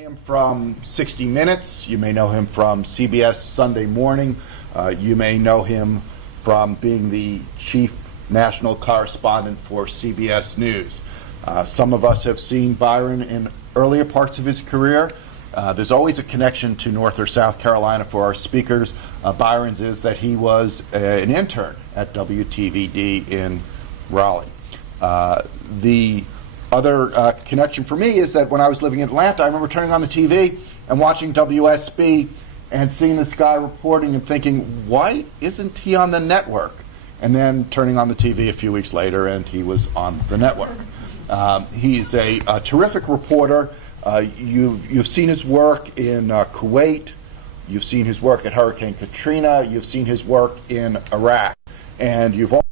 him from 60 Minutes. You may know him from CBS Sunday Morning. You may know him from being the chief national correspondent for CBS News. Some of us have seen Byron in earlier parts of his career. There's always a connection to North or South Carolina for our speakers. Byron's is that he was an intern at WTVD in Raleigh. The other connection for me is that when I was living in Atlanta, I remember turning on the TV and watching WSB and seeing this guy reporting and thinking, why isn't he on the network? And then turning on the TV a few weeks later and he was on the network. He's a terrific reporter. You've seen his work in Kuwait. You've seen his work at Hurricane Katrina. You've seen his work in Iraq. And you've also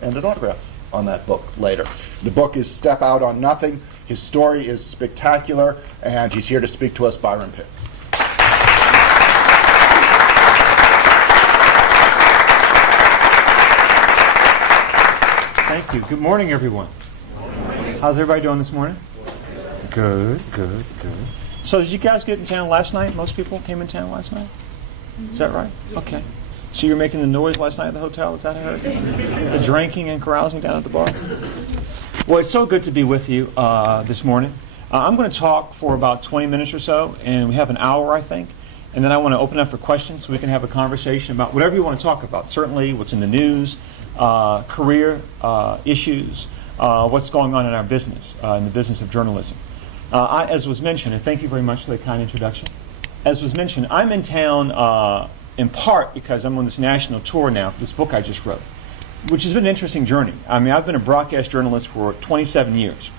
and an autograph on that book later. The book is Step Out on Nothing. His story is spectacular, and he's here to speak to us, Byron Pitts. Thank you. Good morning, everyone. How's everybody doing this morning? Good. So did you guys get in town last night? Most people came in town last night? Is that right? Okay. So you were making the noise last night at the hotel? Is that how I heard? The drinking and carousing down at the bar? Well, it's so good to be with you this morning. I'm going to talk for about 20 minutes or so, and we have an hour, I think. And then I want to open up for questions so we can have a conversation about whatever you want to talk about. Certainly what's in the news, career issues, what's going on in our business, in the business of journalism. As was mentioned, and thank you very much for the kind introduction. As was mentioned, I'm in town in part because I'm on this national tour now for this book I just wrote, which has been an interesting journey. I mean, I've been a broadcast journalist for 27 years.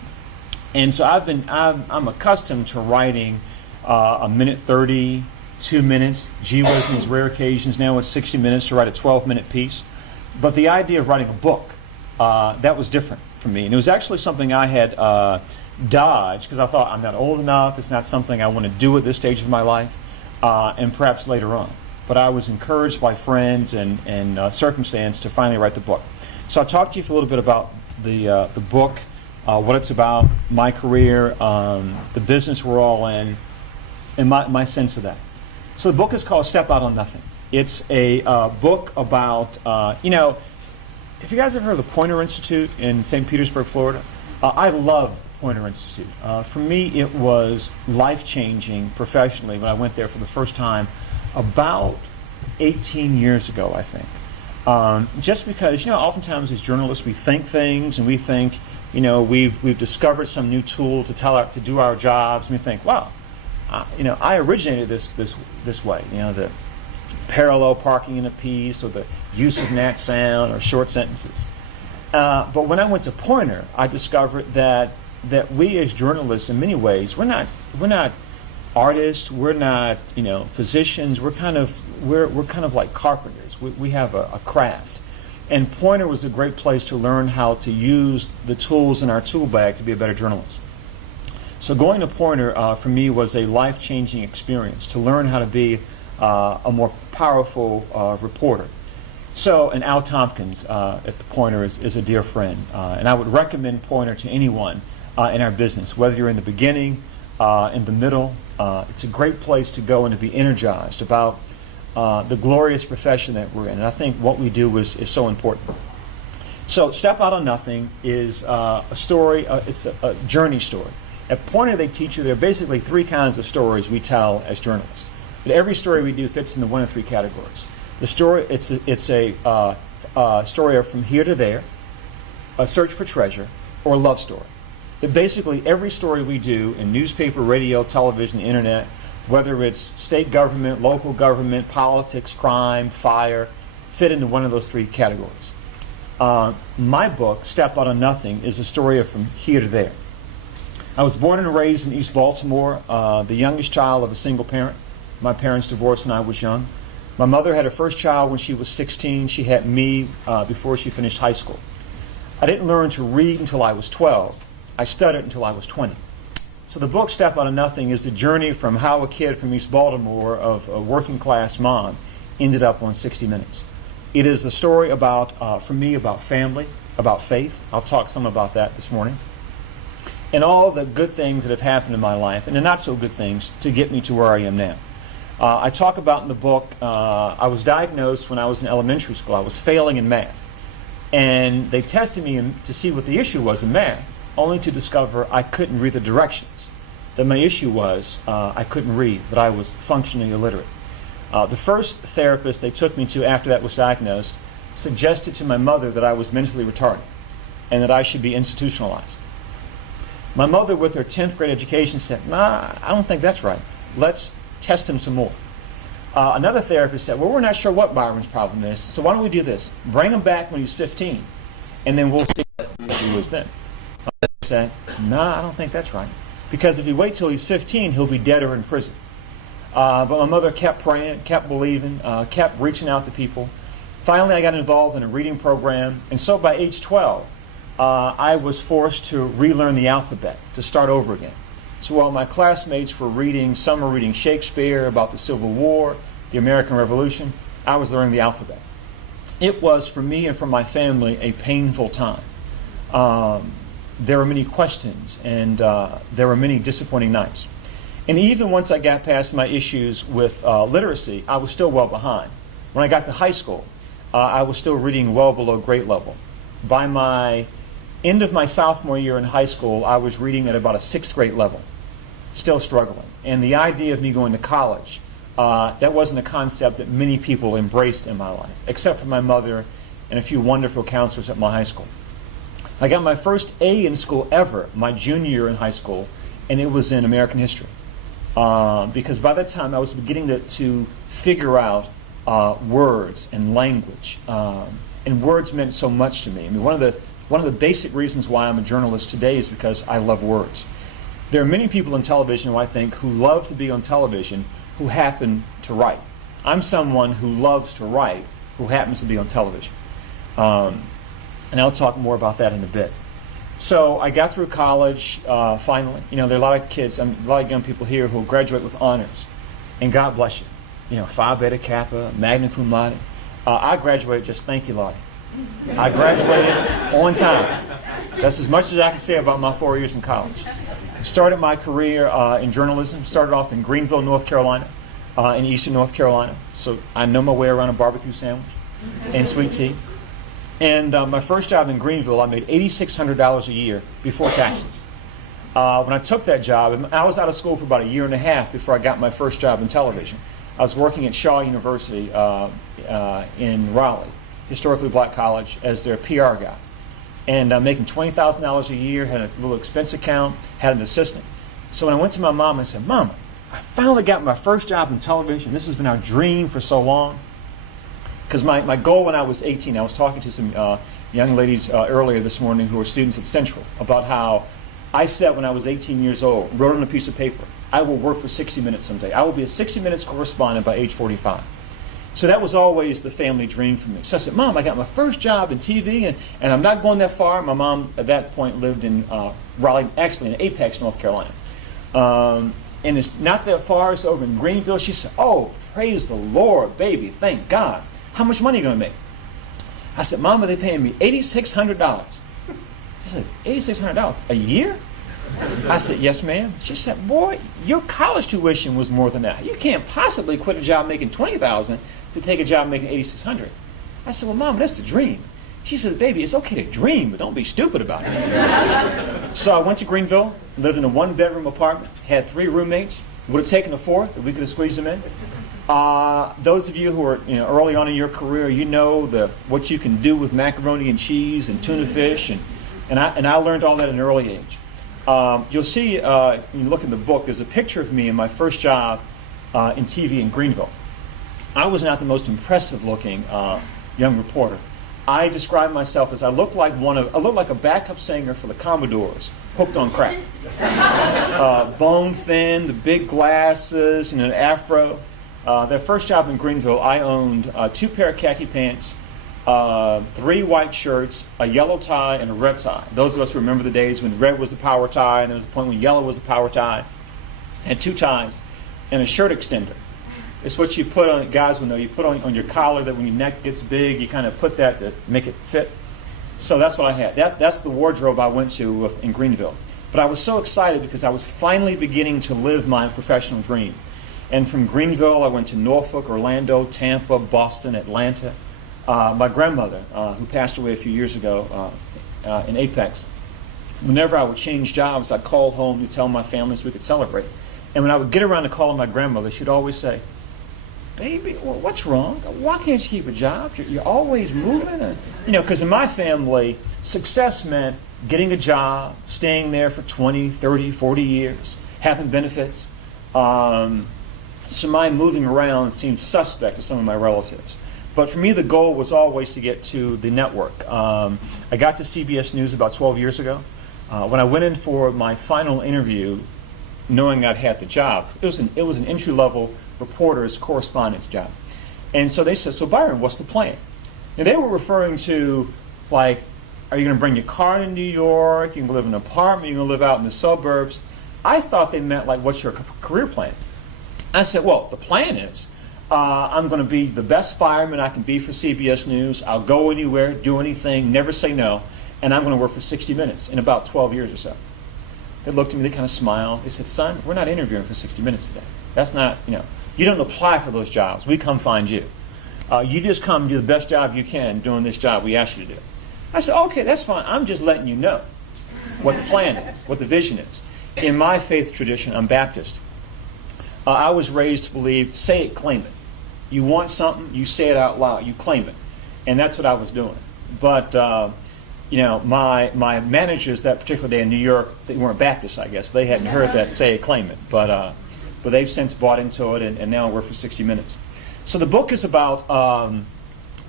And so I'm accustomed to writing a minute 30, 2 minutes. Gee whiz, in these rare occasions, now it's 60 minutes to write a 12-minute piece. But the idea of writing a book, that was different for me. And it was actually something I had dodged because I thought I'm not old enough. It's not something I want to do at this stage of my life, and perhaps later on. But I was encouraged by friends and circumstance to finally write the book. So I'll talk to you for a little bit about the book, what it's about, my career, the business we're all in, and my sense of that. So the book is called Step Out on Nothing. It's a book about, if you guys have heard of the Poynter Institute in St. Petersburg, Florida, I love the Poynter Institute. For me, it was life-changing professionally when I went there for the first time about 18 years ago, I think. Just because, oftentimes as journalists we think things and we think, we've discovered some new tool to do our jobs, and we think, wow, I originated this way, the parallel parking in a piece or the use of nat sound or short sentences. But when I went to Poynter, I discovered that we as journalists, in many ways, we're not artists, we're not physicians, we're kind of like carpenters. We have a craft, and Poynter was a great place to learn how to use the tools in our tool bag to be a better journalist. So going to Poynter for me was a life-changing experience to learn how to be a more powerful reporter. So, and Al Tompkins at the Poynter is a dear friend, and I would recommend Poynter to anyone in our business, whether you're in the beginning, in the middle. It's a great place to go and to be energized about the glorious profession that we're in. And I think what we do is so important. So Step Out on Nothing is a story, it's a journey story. At Poynter they teach you there are basically three kinds of stories we tell as journalists. But every story we do fits into one of three categories. The story, it's a story of from here to there, a search for treasure, or a love story. That basically every story we do in newspaper, radio, television, the internet, whether it's state government, local government, politics, crime, fire, fit into one of those three categories. My book, Step Out on Nothing, is a story of from here to there. I was born and raised in East Baltimore, the youngest child of a single parent. My parents divorced when I was young. My mother had her first child when she was 16. She had me before she finished high school. I didn't learn to read until I was 12. I studied until I was 20. So the book, Step Out of Nothing, is the journey from how a kid from East Baltimore of a working class mom ended up on 60 Minutes. It is a story about, for me, about family, about faith. I'll talk some about that this morning. and all the good things that have happened in my life and the not so good things to get me to where I am now. I talk about in the book, I was diagnosed when I was in elementary school. I was failing in math. And they tested me to see what the issue was in math, only to discover I couldn't read the directions. That my issue was I couldn't read, that I was functionally illiterate. The first therapist they took me to after that was diagnosed suggested to my mother that I was mentally retarded and that I should be institutionalized. My mother, with her 10th grade education, said, "Nah, I don't think that's right. Let's test him some more." Another therapist said, "Well, we're not sure what Byron's problem is, so why don't we do this? Bring him back when he's 15, and then we'll see what the issue is then." I said, "Nah, I don't think that's right. Because if you wait till he's 15, he'll be dead or in prison." But my mother kept praying, kept believing, kept reaching out to people. Finally, I got involved in a reading program, and so by age 12, I was forced to relearn the alphabet, to start over again. So while my classmates were reading, some were reading Shakespeare about the Civil War, the American Revolution, I was learning the alphabet. It was, for me and for my family, a painful time. There were many questions, and there were many disappointing nights. And even once I got past my issues with literacy, I was still well behind. When I got to high school, I was still reading well below grade level. By my end of my sophomore year in high school, I was reading at about a 6th grade level, still struggling. And the idea of me going to college, that wasn't a concept that many people embraced in my life, except for my mother and a few wonderful counselors at my high school. I got my first A in school ever, my junior year in high school, and it was in American history. Because by that time I was beginning to figure out words and language. And words meant so much to me. I mean, one of the basic reasons why I'm a journalist today is because I love words. There are many people in television, I think, who love to be on television who happen to write. I'm someone who loves to write who happens to be on television. And I'll talk more about that in a bit. So I got through college finally. You know, there are a lot of kids, a lot of young people here who will graduate with honors. And God bless you. You know, Phi Beta Kappa, Magna Cum Laude. I graduated just, thank you, Lottie. I graduated on time. That's as much as I can say about my 4 years in college. Started my career in journalism. Started off in Greenville, North Carolina, in eastern North Carolina. So I know my way around a barbecue sandwich and sweet tea. And my first job in Greenville, I made $8,600 a year before taxes. When I took that job, I was out of school for about a year and a half before I got my first job in television. I was working at Shaw University in Raleigh, historically black college, as their PR guy. And making $20,000 a year, had a little expense account, had an assistant. So when I went to my mom and said, "Mama, I finally got my first job in television. This has been our dream for so long." Because my goal when I was 18, I was talking to some young ladies earlier this morning who were students at Central about how I said when I was 18 years old, wrote on a piece of paper, I will work for 60 Minutes someday. I will be a 60 Minutes correspondent by age 45. So that was always the family dream for me. So I said, "Mom, I got my first job in TV, and I'm not going that far." My mom at that point lived in Raleigh, actually in Apex, North Carolina. And it's not that far, it's over in Greenville. She said, "Oh, praise the Lord, baby, thank God. How much money are you going to make?" I said, "Mama, they're paying me $8,600. She said, $8,600 a year? I said, "Yes, ma'am." She said, "Boy, your college tuition was more than that. You can't possibly quit a job making $20,000 to take a job making $8,600. I said, "Well, Mama, that's the dream." She said, "Baby, it's okay to dream, but don't be stupid about it." So I went to Greenville, lived in a 1-bedroom apartment, had 3 roommates. Would have taken a 4th if we could have squeezed them in. Those of you who are early on in your career, you know what you can do with macaroni and cheese and tuna fish, and I learned all that at an early age. You'll see, when you look in the book, there's a picture of me in my first job in TV in Greenville. I was not the most impressive looking young reporter. I describe myself as I look like a backup singer for the Commodores, hooked on crack. Bone thin, the big glasses, and an afro. That first job in Greenville, I owned 2 pair of khaki pants, 3 white shirts, a yellow tie, and a red tie. Those of us who remember the days when red was the power tie, and there was a point when yellow was the power tie. And 2 ties, and a shirt extender. It's what you put on, guys will know, you put on your collar that when your neck gets big, you kind of put that to make it fit. So that's what I had. That's the wardrobe I went to in Greenville. But I was so excited because I was finally beginning to live my professional dream. And from Greenville, I went to Norfolk, Orlando, Tampa, Boston, Atlanta. My grandmother, who passed away a few years ago in Apex, whenever I would change jobs, I'd call home to tell my family so we could celebrate. And when I would get around to calling my grandmother, she'd always say, "Baby, well, what's wrong? Why can't you keep a job? You're always moving." And, because in my family, success meant getting a job, staying there for 20, 30, 40 years, having benefits. So my moving around seemed suspect to some of my relatives. But for me, the goal was always to get to the network. I got to CBS News about 12 years ago. When I went in for my final interview, knowing I'd had the job, it was an entry-level reporter's correspondence job. And so they said, "So Byron, what's the plan?" And they were referring to, like, are you going to bring your car to New York? You can live in an apartment? You're going to live out in the suburbs? I thought they meant, like, what's your career plan? I said, well, the plan is I'm going to be the best fireman I can be for CBS News. I'll go anywhere, do anything, never say no, and I'm going to work for 60 Minutes in about 12 years or so. They looked at me, they kind of smiled. They said, "Son, we're not interviewing for 60 Minutes today. That's not, you don't apply for those jobs. We come find you. You just come do the best job you can doing this job we asked you to do." I said, "Okay, that's fine. I'm just letting you know what the plan is, what the vision is." In my faith tradition, I'm Baptist. I was raised to believe, say it, claim it. You want something, you say it out loud, you claim it. And that's what I was doing. But, my managers that particular day in New York, they weren't Baptists, I guess. They hadn't heard that say it, claim it. But they've since bought into it, and now I work for 60 Minutes. So the book is about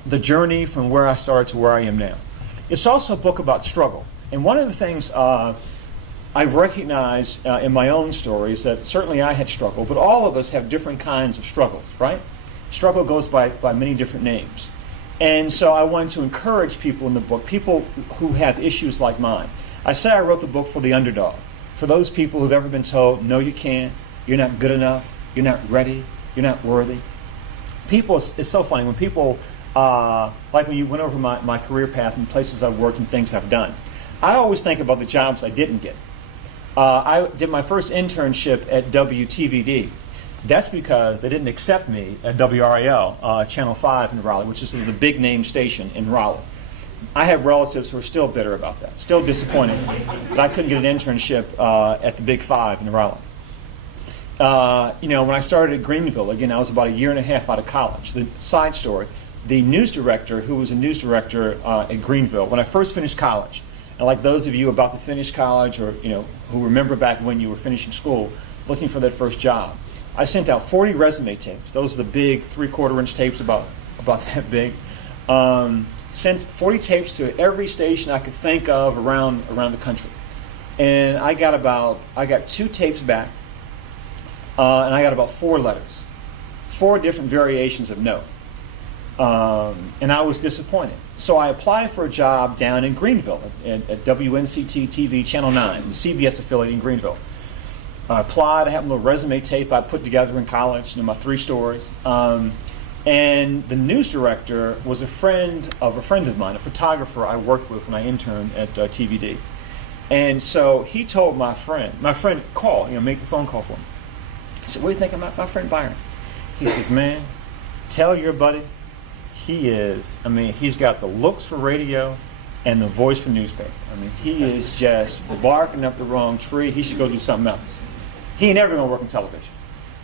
the journey from where I started to where I am now. It's also a book about struggle. And one of the things I've recognized in my own stories that certainly I had struggle, but all of us have different kinds of struggles, right? Struggle goes by many different names. And so I wanted to encourage people in the book, people who have issues like mine. I say I wrote the book for the underdog, for those people who've ever been told, no, you can't, you're not good enough, you're not ready, you're not worthy. People, it's so funny, when people, like when you went over my career path and places I've worked and things I've done, I always think about the jobs I didn't get. I did my first internship at WTVD. That's because they didn't accept me at WRAL, Channel 5 in Raleigh, which is the big name station in Raleigh. I have relatives who are still bitter about that, still disappointed that I couldn't get an internship at the Big 5 in Raleigh. When I started at Greenville, again, I was about a year and a half out of college. The side story, the news director, who was a news director at Greenville, when I first finished college, and like those of you about to finish college or who remember back when you were finishing school, looking for that first job, I sent out 40 resume tapes. Those are the big 3/4-inch tapes, about that big. Sent 40 tapes to every station I could think of around the country, and I got 2 tapes back, and I got about 4 letters, 4 different variations of no, and I was disappointed. So I applied for a job down in Greenville at WNCT TV Channel 9, the CBS affiliate in Greenville. I applied. I had a little resume tape I put together in college, my 3 stories. And the news director was a friend of mine, a photographer I worked with when I interned at TVD. And so he told my friend call, make the phone call for me. He said, "What do you think about my friend Byron?" He says, "Man, tell your buddy, he's got the looks for radio and the voice for newspaper. He is just barking up the wrong tree. He should go do something else. He ain't never going to work in television."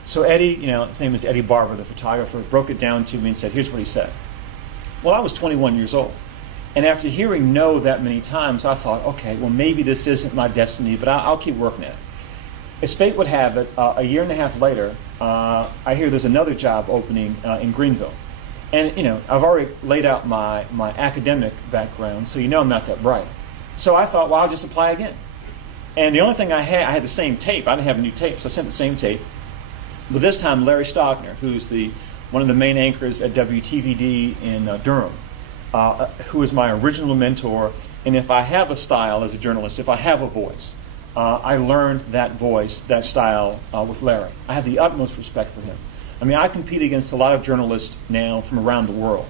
So Eddie, his name is Eddie Barber, the photographer, broke it down to me and said, here's what he said. Well, I was 21 years old. And after hearing no that many times, I thought, okay, well, maybe this isn't my destiny, but I'll keep working at it. As fate would have it, a year and a half later, I hear there's another job opening in Greenville. And, I've already laid out my academic background, so I'm not that bright. So I thought, well, I'll just apply again. And the only thing I had the same tape. I didn't have a new tape, so I sent the same tape. But this time, Larry Stogner, who's one of the main anchors at WTVD in Durham, who is my original mentor. And if I have a style as a journalist, if I have a voice, I learned that voice, that style with Larry. I have the utmost respect for him. I compete against a lot of journalists now from around the world,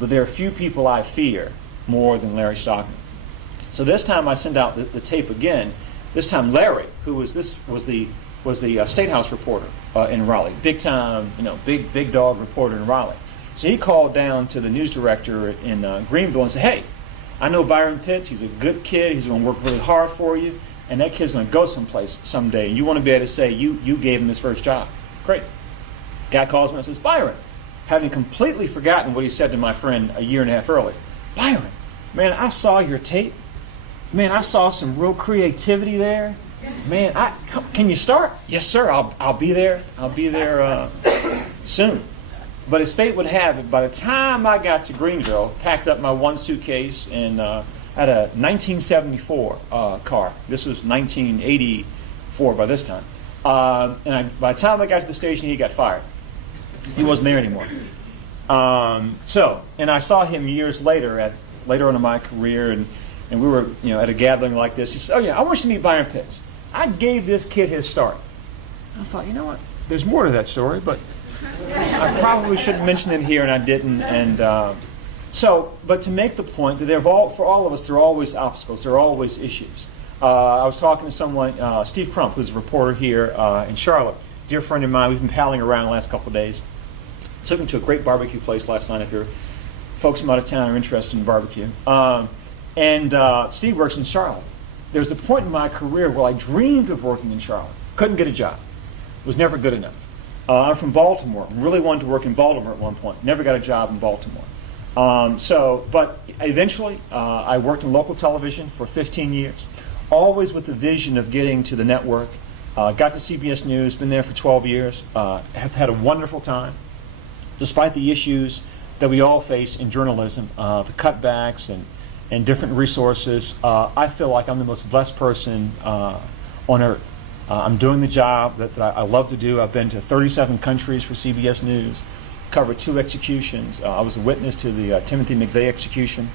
but there are few people I fear more than Larry Stogner. So this time I sent out the tape again, This time Larry, who was the State House reporter in Raleigh, big time, big dog reporter in Raleigh. So he called down to the news director in Greenville and said, "Hey, I know Byron Pitts. He's a good kid. He's going to work really hard for you, and that kid's going to go someplace someday. You want to be able to say you gave him his first job." Great. Guy calls me and says, "Byron," having completely forgotten what he said to my friend a year and a half earlier. "Byron, man, I saw your tape. Man, I saw some real creativity there. Man, can you start?" "Yes, sir. I'll be there. I'll be there soon." But as fate would have it, by the time I got to Greenville, packed up my one suitcase and had a 1974 car. This was 1984 by this time. By the time I got to the station, he got fired. He wasn't there anymore. And I saw him years later, later on in my career, and we were at a gathering like this. He said, "Oh yeah, I want you to meet Byron Pitts. I gave this kid his start." I thought, you know what? There's more to that story, but I probably shouldn't mention it here, and I didn't. And but to make the point that for all of us, there are always obstacles. There are always issues. I was talking to someone, Steve Crump, who's a reporter here in Charlotte, dear friend of mine. We've been palling around the last couple of days. Took him to a great barbecue place last night. If your folks from out of town are interested in barbecue, Steve works in Charlotte. There was a point in my career where I dreamed of working in Charlotte. Couldn't get a job. Was never good enough. I'm from Baltimore. Really wanted to work in Baltimore at one point. Never got a job in Baltimore. But eventually, I worked in local television for 15 years, always with the vision of getting to the network. Got to CBS News, been there for 12 years. Have had a wonderful time, despite the issues that we all face in journalism, the cutbacks and different resources. I feel like I'm the most blessed person on earth. I'm doing the job that I love to do. I've been to 37 countries for CBS News, covered 2 executions. I was a witness to the Timothy McVeigh execution.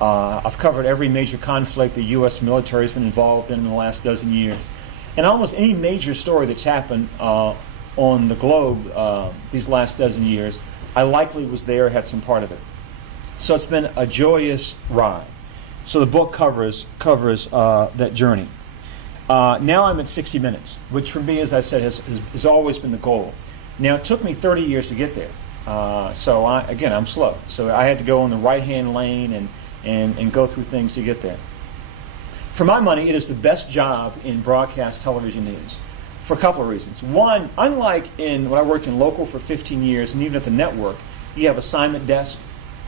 I've covered every major conflict the U.S. military has been involved in the last dozen years. And almost any major story that's happened on the globe these last dozen years, I likely was there, had some part of it. So it's been a joyous ride. So the book covers that journey. Now I'm at 60 minutes, which for me, as I said, has always been the goal. Now, it took me 30 years to get there. So I'm slow. So I had to go in the right-hand lane and go through things to get there. For my money, it is the best job in broadcast television news for a couple of reasons. One, unlike when I worked in local for 15 years, and even at the network, you have assignment desk.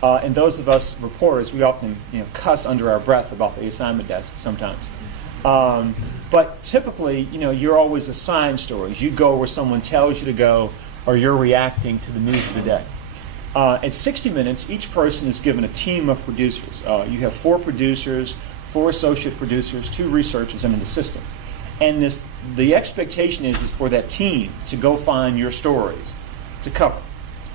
And those of us reporters, we often cuss under our breath about the assignment desk sometimes. But typically, you're always assigned stories. You go where someone tells you to go, or you're reacting to the news of the day. At 60 Minutes, each person is given a team of producers. You have 4 producers, 4 associate producers, 2 researchers, and an assistant. And the expectation is for that team to go find your stories to cover.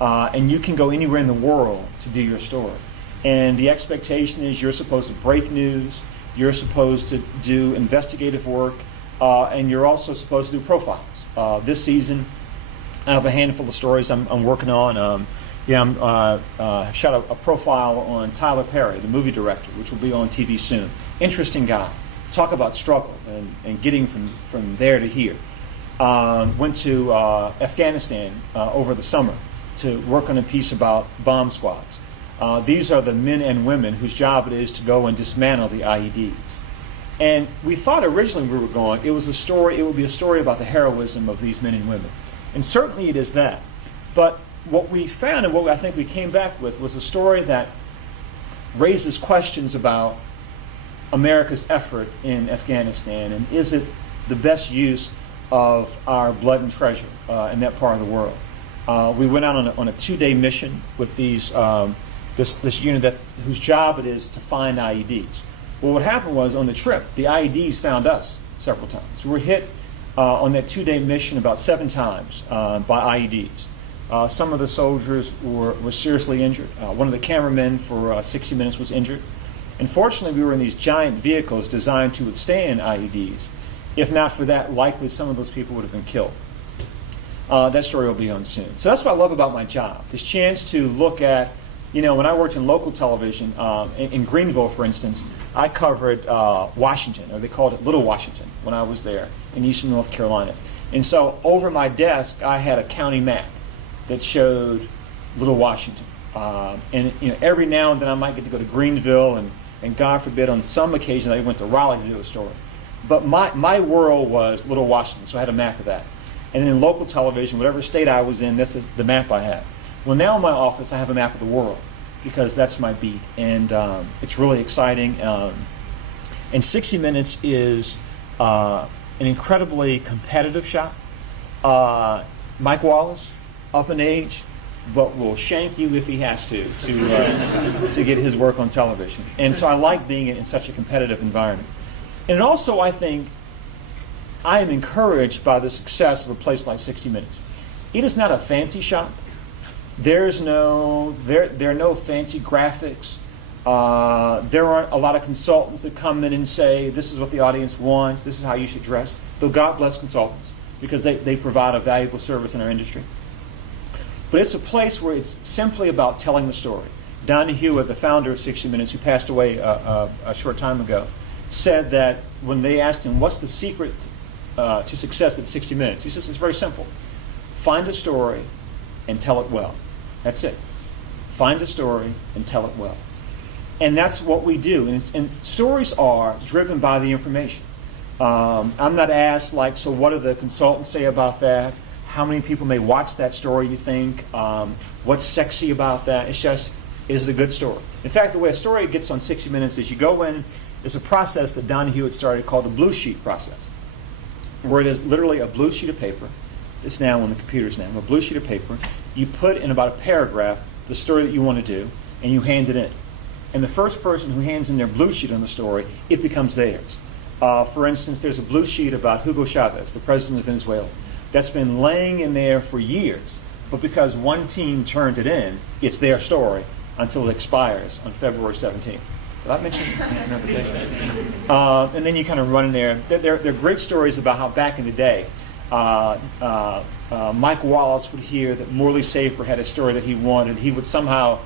And you can go anywhere in the world to do your story. And the expectation is you're supposed to break news, you're supposed to do investigative work, and you're also supposed to do profiles. This season, I have a handful of stories I'm working on. I shot a profile on Tyler Perry, the movie director, which will be on TV soon. Interesting guy. Talk about struggle and getting from there to here. Went to Afghanistan over the summer to work on a piece about bomb squads. These are the men and women whose job it is to go and dismantle the IEDs. And we thought originally we were going, it would be a story about the heroism of these men and women. And certainly it is that. But what we found and what I think we came back with was a story that raises questions about America's effort in Afghanistan, and is it the best use of our blood and treasure in that part of the world. We went out on a 2-day mission with these this unit whose job it is to find IEDs. Well, what happened was on the trip, the IEDs found us several times. We were hit on that 2-day mission about 7 times by IEDs. Some of the soldiers were seriously injured. One of the cameramen for 60 Minutes was injured. And fortunately, we were in these giant vehicles designed to withstand IEDs. If not for that, likely some of those people would have been killed. That story will be on soon. So that's what I love about my job, this chance to look at You know, when I worked in local television, in Greenville, for instance, I covered Washington, or they called it Little Washington, when I was there in eastern North Carolina. And so over my desk, I had a county map that showed Little Washington. And you know, every now and then I might get to go to Greenville, and God forbid, on some occasion I went to Raleigh to do a story. But my world was Little Washington, so I had a map of that. And then in local television, whatever state I was in, that's the map I had. Well, now in my office, I have a map of the world, because that's my beat, and it's really exciting. And 60 Minutes is an incredibly competitive shop. Mike Wallace, up in age, but will shank you if he has to get his work on television. And so I like being in such a competitive environment. And it also, I think, I am encouraged by the success of a place like 60 Minutes. It is not a fancy shop. There are no fancy graphics. There aren't a lot of consultants that come in and say, this is what the audience wants, this is how you should dress. Though God bless consultants, because they provide a valuable service in our industry. But it's a place where it's simply about telling the story. Donnie Hewitt, the founder of 60 Minutes, who passed away a short time ago, said that when they asked him, what's the secret to success at 60 Minutes? He says, it's very simple. Find a story and tell it well. That's it. Find a story and tell it well. And that's what we do. And stories are driven by the information. I'm not asked, like, so what do the consultants say about that? How many people may watch that story, you think? What's sexy about that? It's just, is it a good story? In fact, the way a story gets on 60 Minutes is you go in, it's a process that Donnie Hewitt started called the blue sheet process, where it is literally a blue sheet of paper. It's now on the computers now. A blue sheet of paper. You put in about a paragraph the story that you want to do, and you hand it in. And the first person who hands in their blue sheet on the story, it becomes theirs. For instance, there's a blue sheet about Hugo Chavez, the president of Venezuela, that's been laying in there for years. But because one team turned it in, it's their story until it expires on February 17th. Did I mention that? And then you kind of run in there. There are great stories about how back in the day, Mike Wallace would hear that Morley Safer had a story that he wanted. He would somehow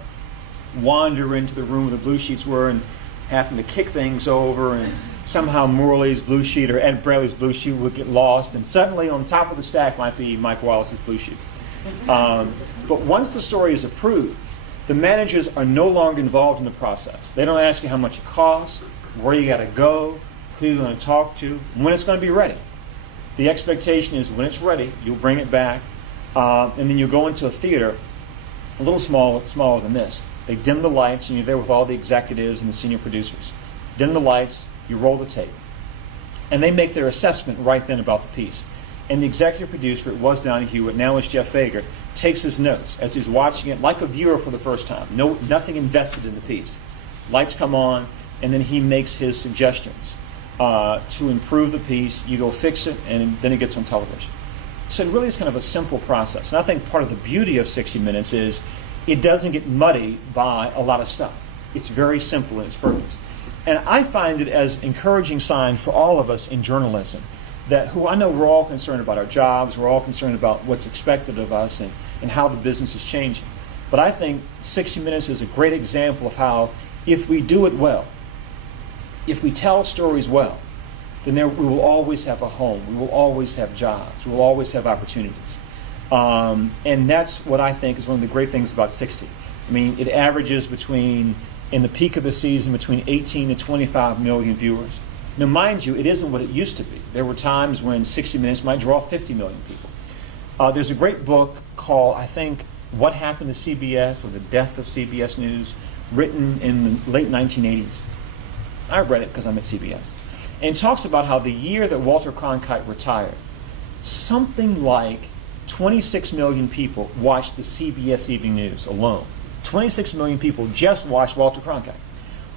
wander into the room where the blue sheets were and happen to kick things over, and somehow Morley's blue sheet or Ed Braley's blue sheet would get lost, and suddenly on top of the stack might be Mike Wallace's blue sheet. But once the story is approved, the managers are no longer involved in the process. They don't ask you how much it costs, where you got to go, who you're going to talk to, when it's going to be ready. The expectation is when it's ready, you'll bring it back, and then you'll go into a theater, a little smaller than this. They dim the lights, and you're there with all the executives and the senior producers. Dim the lights, you roll the tape. And they make their assessment right then about the piece. And the executive producer, it was Donnie Hewitt, now it's Jeff Fager, takes his notes as he's watching it like a viewer for the first time. Nothing invested in the piece. Lights come on, and then he makes his suggestions to improve the piece. You go fix it, and then it gets on television. So it really is kind of a simple process. And I think part of the beauty of 60 Minutes is it doesn't get muddy by a lot of stuff. It's very simple in its purpose. And I find it as an encouraging sign for all of us in journalism, that who I know we're all concerned about our jobs, we're all concerned about what's expected of us and how the business is changing. But I think 60 Minutes is a great example of how, if we do it well, if we tell stories well, then we will always have a home, we will always have jobs, we will always have opportunities. And that's what I think is one of the great things about 60. I mean, it averages between, in the peak of the season, between 18 to 25 million viewers. Now, mind you, it isn't what it used to be. There were times when 60 Minutes might draw 50 million people. There's a great book called, I think, What Happened to CBS, or The Death of CBS News, written in the late 1980s. I read it because I'm at CBS. And it talks about how the year that Walter Cronkite retired, something like 26 million people watched the CBS Evening News alone. 26 million people just watched Walter Cronkite.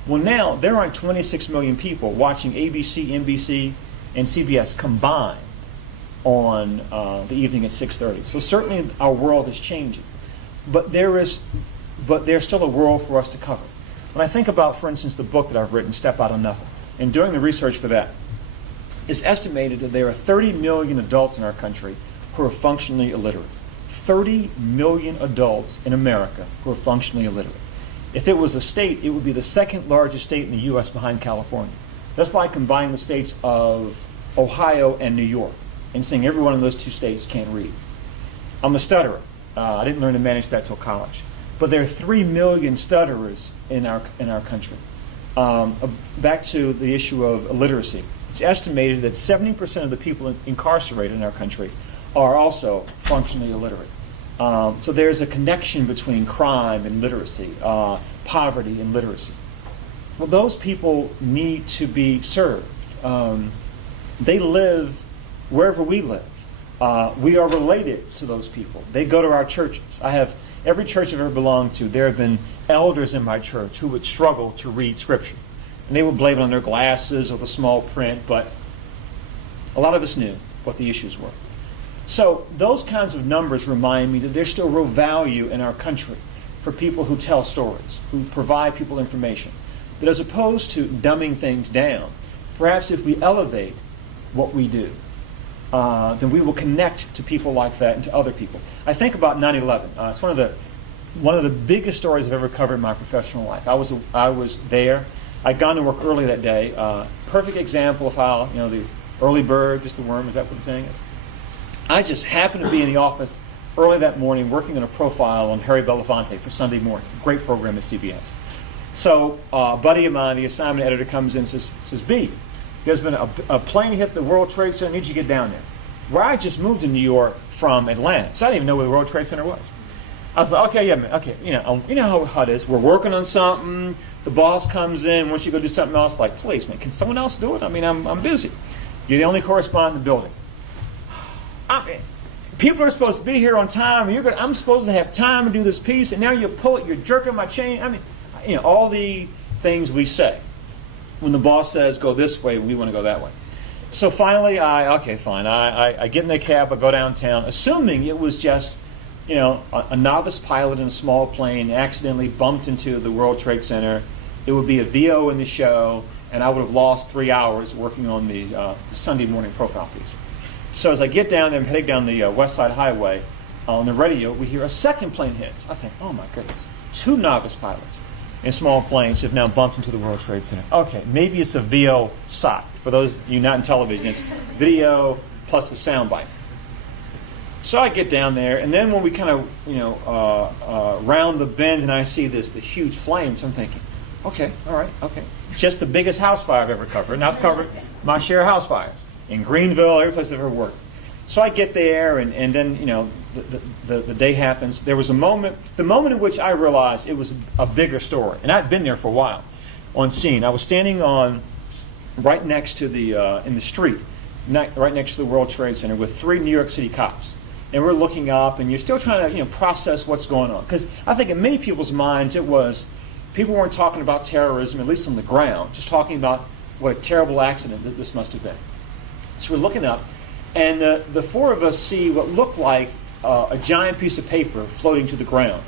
Well, now there aren't 26 million people watching ABC, NBC, and CBS combined on the evening at 6:30. So certainly our world is changing, but there's still a world for us to cover. When I think about, for instance, the book that I've written, Step Out on Nothing, and doing the research for that, it's estimated that there are 30 million adults in our country who are functionally illiterate. 30 million adults in America who are functionally illiterate. If it was a state, it would be the second largest state in the U.S. behind California. That's like combining the states of Ohio and New York and saying every one of those two states can't read. I'm a stutterer. I didn't learn to manage that till college. But there are 3 million stutterers in our country. Back to the issue of illiteracy. It's estimated that 70% of the people incarcerated in our country are also functionally illiterate. So there's a connection between crime and literacy, poverty and literacy. Well, those people need to be served. They live wherever we live. We are related to those people. They go to our churches. I have every church I've ever belonged to. There have been elders in my church who would struggle to read Scripture. And they would blame it on their glasses or the small print, but a lot of us knew what the issues were. So those kinds of numbers remind me that there's still real value in our country for people who tell stories, who provide people information. That as opposed to dumbing things down, perhaps if we elevate what we do, then we will connect to people like that and to other people. I think about 9/11. It's one of the biggest stories I've ever covered in my professional life. I was there. I'd gone to work early that day. Perfect example of how, the early bird gets the worm. Is that what the saying is? I just happened to be in the office early that morning working on a profile on Harry Belafonte for Sunday morning. Great program at CBS. So a buddy of mine, the assignment editor, comes in and says, B, there's been a plane hit the World Trade Center. I need you to get down there. Where I just moved to New York from Atlanta, so I didn't even know where the World Trade Center was. I was like, okay, yeah, man, okay. You know how it is. We're working on something. The boss comes in. Once you go do something else, like, please, man, can someone else do it? I mean, I'm busy. You're the only correspondent in the building. People are supposed to be here on time. And I'm supposed to have time to do this piece, and now you pull it. You're jerking my chain. I mean, all the things we say. When the boss says, go this way, we want to go that way. So finally, I get in the cab, I go downtown, assuming it was just, a novice pilot in a small plane accidentally bumped into the World Trade Center. It would be a VO in the show, and I would have lost 3 hours working on the Sunday morning profile piece. So as I get down there, I'm heading down the West Side Highway. On the radio, we hear a second plane hits. I think, oh my goodness, 2 novice pilots in small planes have now bumped into the World Trade Center. Okay, maybe it's a VO SOT. For those of you not in television, it's video plus the soundbite. So I get down there, and then when we kind of, round the bend and I see the huge flames, I'm thinking, okay, all right, okay. Just the biggest house fire I've ever covered. And I've covered my share of house fires in Greenville, every place I've ever worked. So I get there, and then, the day happens. There was the moment in which I realized it was a bigger story. And I'd been there for a while on scene. I was standing right next to in the street, right next to the World Trade Center with 3 New York City cops. And we're looking up, and you're still trying to, process what's going on. Because I think in many people's minds, people weren't talking about terrorism, at least on the ground, just talking about what a terrible accident that this must have been. So we're looking up, and the 4 of us see what looked like a giant piece of paper floating to the ground.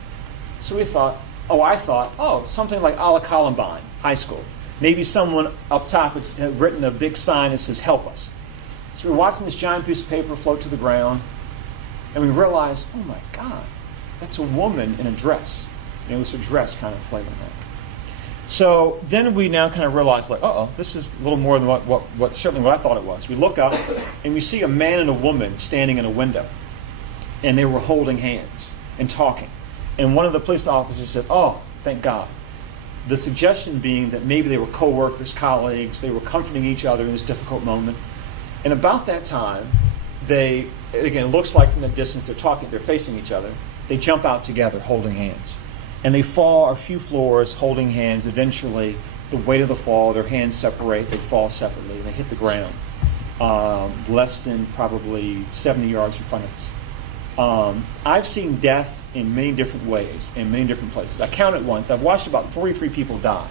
So I thought, something like a la Columbine High School. Maybe someone up top had written a big sign that says, help us. So we're watching this giant piece of paper float to the ground, and we realized, oh my God, that's a woman in a dress. And it was her dress kind of flailing around. So then we now kind of realize, this is a little more than what certainly what I thought it was. We look up, and we see a man and a woman standing in a window. And they were holding hands and talking. And one of the police officers said, oh, thank God. The suggestion being that maybe they were co-workers, colleagues, they were comforting each other in this difficult moment. And about that time, it looks like from the distance they're talking, they're facing each other. They jump out together holding hands. And they fall a few floors holding hands. Eventually, the weight of the fall, their hands separate, they fall separately, they hit the ground, less than probably 70 yards in front of us. I've seen death in many different ways, in many different places. I counted once. I've watched about 43 people die.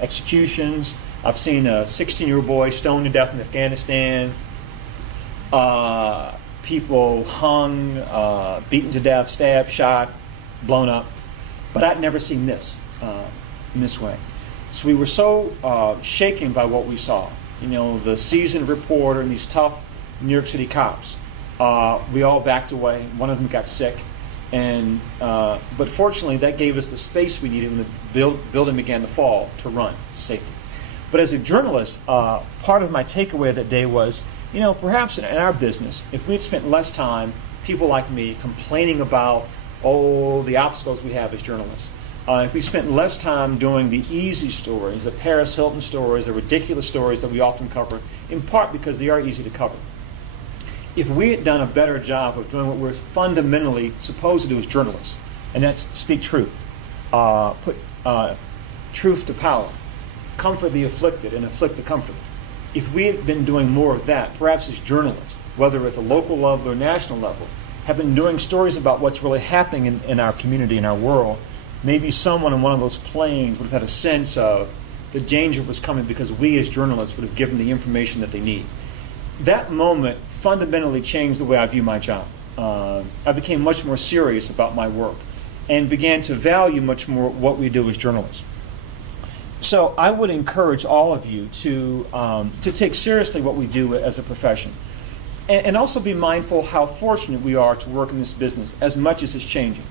Executions. I've seen a 16-year-old boy stoned to death in Afghanistan. People hung, beaten to death, stabbed, shot, blown up. But I'd never seen this in this way. So we were so shaken by what we saw. The seasoned reporter and these tough New York City cops. We all backed away. One of them got sick. But fortunately, that gave us the space we needed when the building began to fall to run to safety. But as a journalist, part of my takeaway that day was, perhaps in our business, if we had spent less time, people like me, complaining about, the obstacles we have as journalists, if we spent less time doing the easy stories, the Paris Hilton stories, the ridiculous stories that we often cover, in part because they are easy to cover. If we had done a better job of doing what we're fundamentally supposed to do as journalists, and that's speak truth, put truth to power, comfort the afflicted and afflict the comforted. If we had been doing more of that, perhaps as journalists, whether at the local level or national level, have been doing stories about what's really happening in our community, in our world, maybe someone in one of those planes would have had a sense of the danger was coming because we as journalists would have given the information that they need. That moment fundamentally changed the way I view my job. I became much more serious about my work and began to value much more what we do as journalists. So I would encourage all of you to take seriously what we do as a profession, and also be mindful how fortunate we are to work in this business as much as it's changing.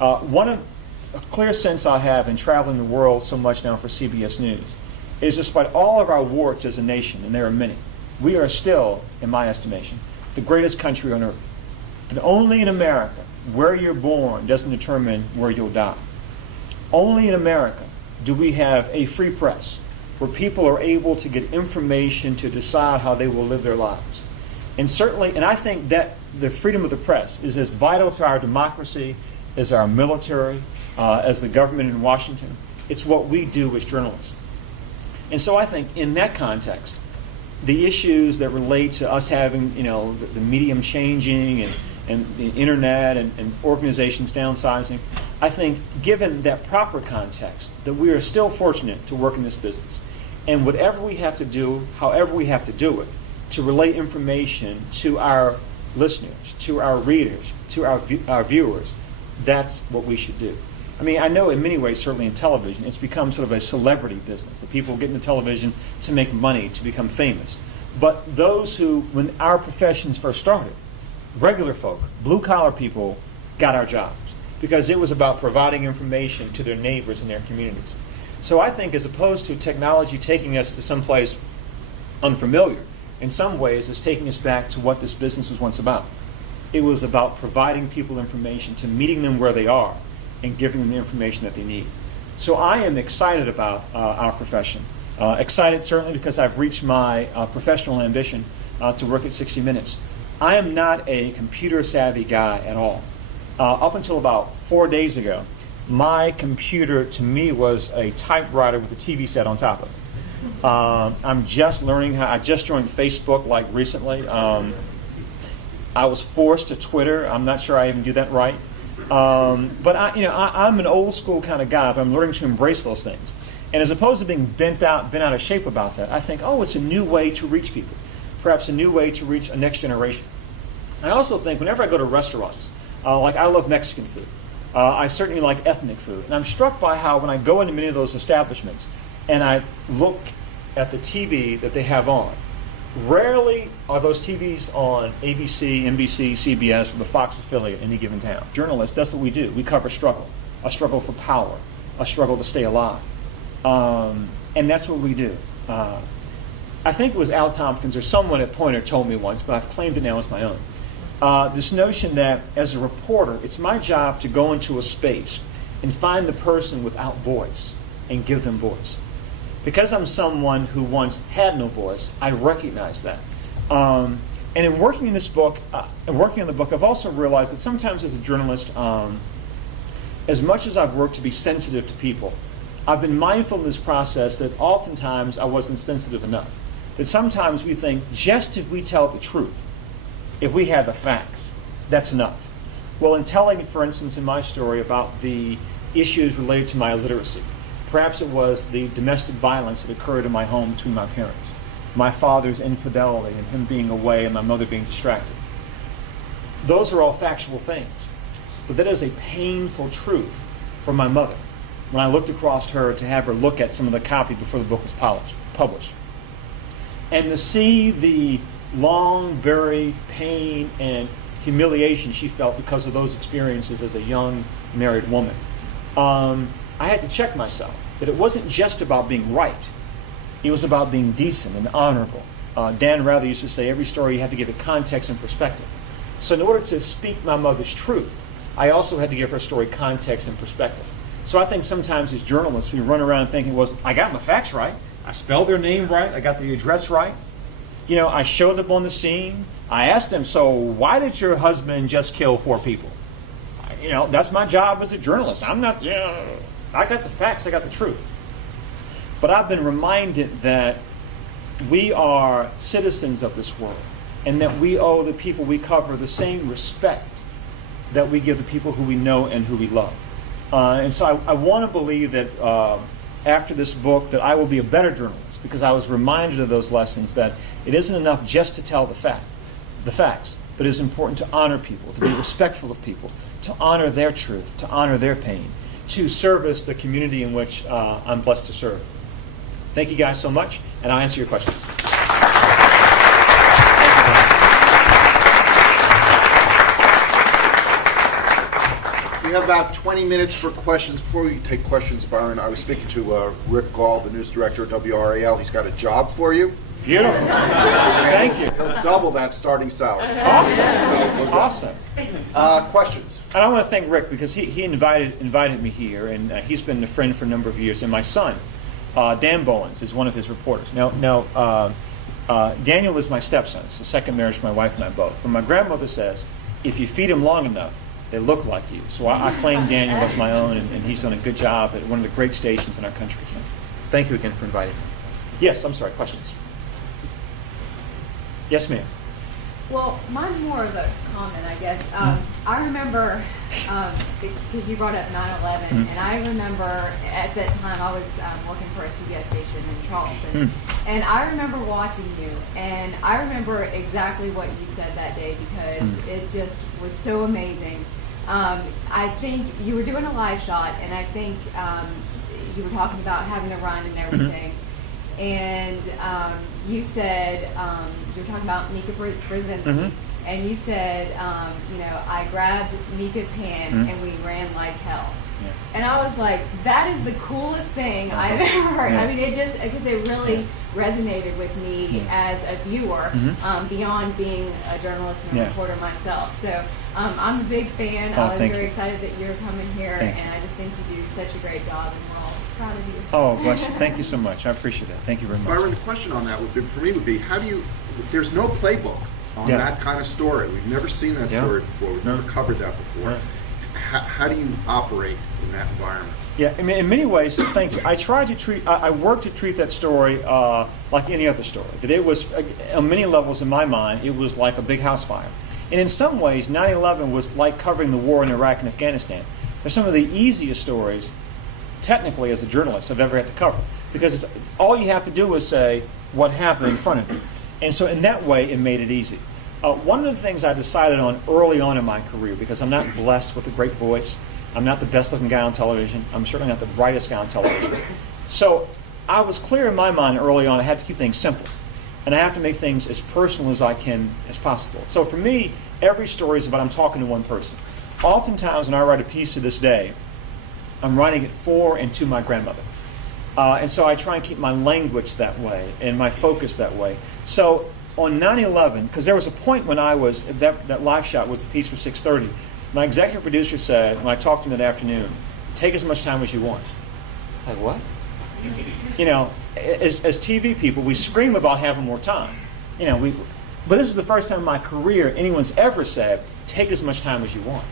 A clear sense I have in traveling the world so much now for CBS News is, despite all of our warts as a nation, and there are many, we are still, in my estimation, the greatest country on earth. But only in America, where you're born doesn't determine where you'll die. Only in America do we have a free press where people are able to get information to decide how they will live their lives. And certainly, and I think that the freedom of the press is as vital to our democracy as our military, as the government in Washington. It's what we do as journalists. And so I think in that context, the issues that relate to us having, the medium changing and the internet and organizations downsizing, I think given that proper context, that we are still fortunate to work in this business. And whatever we have to do, however we have to do it, to relay information to our listeners, to our readers, to our viewers, that's what we should do. I mean, I know in many ways, certainly in television, it's become sort of a celebrity business, that people get into television to make money, to become famous. But those who, when our professions first started, regular folk, blue-collar people, got our jobs because it was about providing information to their neighbors and their communities. So I think as opposed to technology taking us to someplace unfamiliar, in some ways it's taking us back to what this business was once about. It was about providing people information, to meeting them where they are and giving them the information that they need. So I am excited about our profession. Excited certainly because I've reached my professional ambition to work at 60 Minutes. I am not a computer savvy guy at all. Up until about 4 days ago, my computer to me was a typewriter with a TV set on top of it. I'm just learning how. I just joined Facebook like recently. I was forced to Twitter. I'm not sure I even do that right. But I'm an old school kind of guy, but I'm learning to embrace those things. And as opposed to being bent out of shape about that, I think, it's a new way to reach people, perhaps a new way to reach a next generation. I also think whenever I go to restaurants, like I love Mexican food, I certainly like ethnic food, and I'm struck by how when I go into many of those establishments and I look at the TV that they have on, rarely are those TVs on ABC, NBC, CBS, or the Fox affiliate in any given town. Journalists, that's what we do. We cover struggle, a struggle for power, a struggle to stay alive. And that's what we do. I think it was Al Tompkins or someone at Poynter told me once, but I've claimed it now as my own. This notion that as a reporter, it's my job to go into a space and find the person without voice and give them voice. Because I'm someone who once had no voice, I recognize that. And in working in this book, working on the book, I've also realized that sometimes as a journalist, as much as I've worked to be sensitive to people, I've been mindful in this process that oftentimes I wasn't sensitive enough. That sometimes we think just if we tell the truth, if we have the facts, that's enough. Well, in telling, for instance, in my story about the issues related to my illiteracy, perhaps it was the domestic violence that occurred in my home between my parents, my father's infidelity and him being away and my mother being distracted. Those are all factual things. But that is a painful truth for my mother when I looked across her to have her look at some of the copy before the book was published. And to see the long buried pain and humiliation she felt because of those experiences as a young married woman. I had to check myself that it wasn't just about being right. It was about being decent and honorable. Dan Rather used to say, every story you have to give it context and perspective. So in order to speak my mother's truth, I also had to give her story context and perspective. So I think sometimes as journalists, we run around thinking, well, I got my facts right. I spelled their name right. I got the address right. You know, I showed up on the scene. I asked them, so why did your husband just kill 4 people? You know, that's my job as a journalist. I'm not, I got the facts. I got the truth. But I've been reminded that we are citizens of this world and that we owe the people we cover the same respect that we give the people who we know and who we love. And so I want to believe that after this book that I will be a better journalist because I was reminded of those lessons that it isn't enough just to tell the facts, but it's important to honor people, to be respectful of people, to honor their truth, to honor their pain, to service the community in which I'm blessed to serve. Thank you guys so much, and I'll answer your questions. We have about 20 minutes for questions. Before we take questions, Byron, I was speaking to Rick Gall, the news director of WRAL. He's got a job for you. Beautiful. Thank you. He'll double that starting salary. Awesome. Questions? And I want to thank Rick because he invited me here, and he's been a friend for a number of years. And my son, Dan Bowens, is one of his reporters. Now, Daniel is my stepson. It's the second marriage my wife and I both. But my grandmother says, if you feed them long enough, they look like you. So I claim Daniel as my own, and he's done a good job at one of the great stations in our country. So thank you again for inviting me. Yes, I'm sorry, questions? Yes, ma'am. Well, mine's more of a comment, I guess. I remember, because you brought up 9/11, and I remember at that time I was working for a CBS station in Charleston, and I remember watching you, and I remember exactly what you said that day because it just was so amazing. I think you were doing a live shot, and I think you were talking about having to run and everything. And you said, you were talking about Mika Brzezinski, and you said, I grabbed Mika's hand and we ran like hell. Yeah. And I was like, that is the coolest thing I've ever heard. Yeah. I mean, it just, because it really resonated with me as a viewer, beyond being a journalist and a reporter myself. So I'm a big fan. I was very excited that you're coming here, and I just think you do such a great job, and we're all proud of you. Oh, bless you. Thank you so much. I appreciate that. Thank you very much. Byron, the question on that would be, how do you, there's no playbook on that kind of story. We've never seen that story before. We've never covered that before. How do you operate in that environment? Yeah, I mean, in many ways, thank you. I worked to treat that story like any other story. That it was, on many levels in my mind, it was like a big house fire. And in some ways, 9/11 was like covering the war in Iraq and Afghanistan. They're some of the easiest stories, technically, as a journalist, I've ever had to cover. Because all you have to do is say what happened in front of you. And so in that way, it made it easy. One of the things I decided on early on in my career, because I'm not blessed with a great voice, I'm not the best looking guy on television, I'm certainly not the brightest guy on television. So I was clear in my mind early on I had to keep things simple. And I have to make things as personal as I can as possible. So for me, every story is about I'm talking to one person. Oftentimes when I write a piece to this day, I'm writing it for and to my grandmother. And so I try and keep my language that way and my focus that way. So on 9/11, because there was a point when I was, that live shot was the piece for 6:30, my executive producer said, when I talked to him that afternoon, take as much time as you want. Like, what? You know, as TV people, we scream about having more time. You know, but this is the first time in my career anyone's ever said, take as much time as you want.